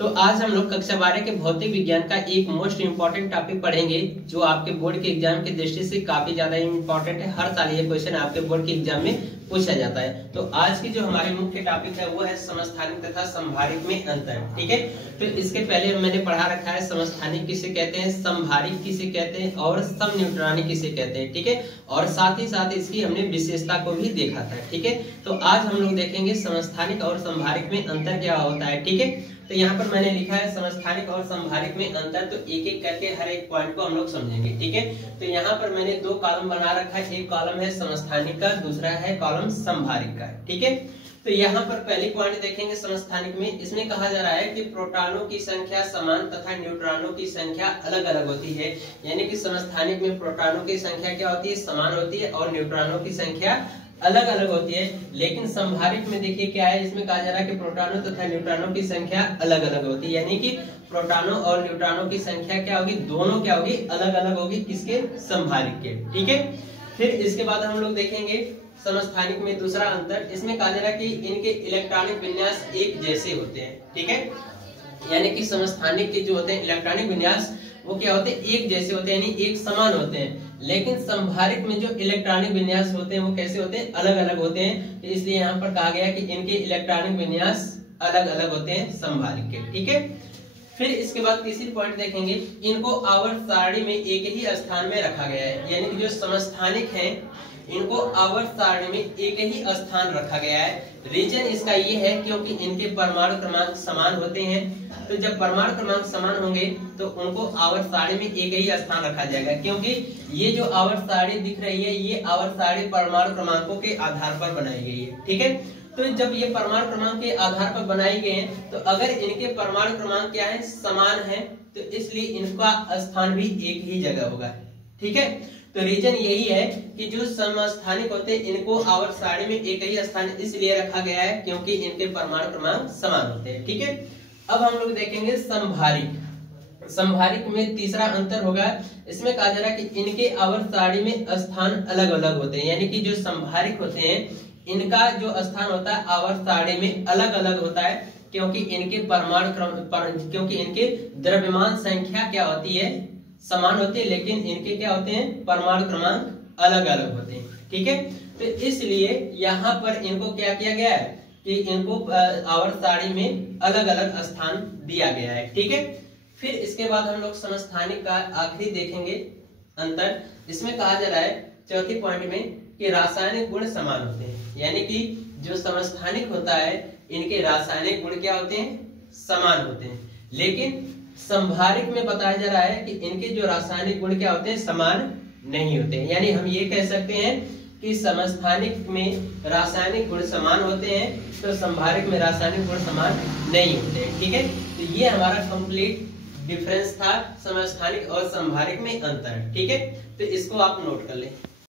तो आज हम लोग कक्षा 12 के भौतिक विज्ञान का एक मोस्ट इंपॉर्टेंट टॉपिक पढ़ेंगे जो आपके बोर्ड के एग्जाम की दृष्टि से काफी ज्यादा इंपॉर्टेंट है। हर साल ये क्वेश्चन आपके बोर्ड के एग्जाम में पूछा जाता है। तो आज की जो हमारी मुख्य टॉपिक है वो है समस्थानिक तथा संभारिक में अंतर। ठीक है, तो इसके पहले मैंने पढ़ा रखा है समस्थानिक किसे कहते हैं, संभारिक किसे कहते हैं और समन्यूट्रॉनिक किसे कहते हैं। ठीक है, और साथ ही साथ इसकी हमने विशेषता को भी देखा था। ठीक है, तो आज हम लोग देखेंगे समस्थानिक और संभारिक में अंतर क्या होता है। ठीक है, तो यहाँ पर मैंने लिखा है समस्थानिक और संभारिक में अंतर, तो एक एक करके हर एक पॉइंट को हम लोग समझेंगे। ठीक है, तो यहाँ पर मैंने दो कॉलम बना रखा है, एक कॉलम है समस्थानिक का, दूसरा है कॉलम संभारिक का। ठीक है, तो यहाँ पर पहली पॉइंट देखेंगे समस्थानिक में। इसमें कहा जा रहा है कि प्रोटॉनों की संख्या समान तथा न्यूट्रॉनों की संख्या अलग अलग होती है। यानी कि समस्थानिक में प्रोटॉनों की संख्या क्या होती है, समान होती है, और न्यूट्रॉनों की संख्या अलग अलग होती है। लेकिन संभारिक में देखिए क्या है, इसमें कहा जा रहा है कि प्रोटॉनों तथा न्यूट्रॉनों की संख्या अलग अलग होती है। यानी कि प्रोटॉनों और न्यूट्रॉनों की संख्या क्या होगी, दोनों क्या होगी, अलग अलग होगी। किसके, संभारिक के। ठीक है, फिर इसके बाद हम लोग देखेंगे समस्थानिक में दूसरा अंतर। इसमें कहा जा रहा है कि इनके इलेक्ट्रॉनिक विन्यास एक जैसे होते हैं। ठीक है, यानी कि समस्थानिक के जो होते हैं इलेक्ट्रॉनिक विन्यास वो क्या होते हैं, एक जैसे होते हैं, यानी एक समान होते हैं। लेकिन संभारिक में जो इलेक्ट्रॉनिक विन्यास होते हैं वो कैसे होते हैं, अलग अलग होते हैं। तो इसलिए यहाँ पर कहा गया कि इनके इलेक्ट्रॉनिक विन्यास अलग अलग होते हैं संभारिक के। ठीक है, फिर इसके बाद तीसरी पॉइंट देखेंगे, इनको आवर्त सारणी में एक ही स्थान में रखा गया है। यानी कि जो समस्थानिक है इनको आवर्त सारणी में एक ही स्थान रखा गया है। रीजन इसका ये है क्योंकि इनके परमाणु क्रमांक समान होते हैं। तो जब परमाणु क्रमांक समान होंगे तो उनको आवर्त सारणी में एक ही स्थान रखा जाएगा, क्योंकि ये जो आवर्त सारणी दिख रही है ये आवर्त सारणी परमाणु क्रमांकों के आधार पर बनाई गई है। ठीक है, तो जब ये परमाणु क्रमांक के आधार पर बनाई गई है तो अगर इनके परमाणु क्रमांक क्या है, समान है, तो इसलिए इनका स्थान भी एक ही जगह होगा। ठीक है, तो रीजन यही है कि जो समस्थानिक होते हैं इनको आवर्त सारणी में एक ही स्थान इसलिए रखा गया है क्योंकि इनके परमाणु क्रमांक समान होते हैं। ठीक है, अब हम लोग देखेंगे संभारिक। संभारिक में तीसरा अंतर होगा, इसमें कहा जा रहा है कि इनके आवर्त सारणी में स्थान अलग अलग होते हैं। यानी कि जो संभारिक होते हैं इनका जो स्थान होता है आवर्त सारणी में अलग अलग होता है, क्योंकि इनके परमाणु क्योंकि इनके द्रव्यमान संख्या क्या होती है, समान होती है, लेकिन इनके क्या होते हैं, परमाणु क्रमांक अलग अलग होते हैं। ठीक है, तो इसलिए यहाँ पर इनको क्या किया गया है कि इनको आवर्त सारणी में अलग अलग स्थान दिया गया है। ठीक है, फिर इसके बाद हम लोग समस्थानिक का आखिरी देखेंगे अंतर। इसमें कहा जा रहा है चौथी पॉइंट में कि रासायनिक गुण समान होते हैं। यानी कि जो समस्थानिक होता है इनके रासायनिक गुण क्या होते हैं, समान होते हैं। लेकिन संभारिक में बताया जा रहा है कि इनके जो रासायनिक गुण क्या होते हैं, समान नहीं होते हैं। यानी हम ये कह सकते हैं कि समस्थानिक में रासायनिक गुण समान होते हैं तो संभारिक में रासायनिक गुण समान नहीं होते हैं। ठीक है, तो ये हमारा कंप्लीट डिफरेंस था समस्थानिक और संभारिक में अंतर। ठीक है, तो इसको आप नोट कर लें।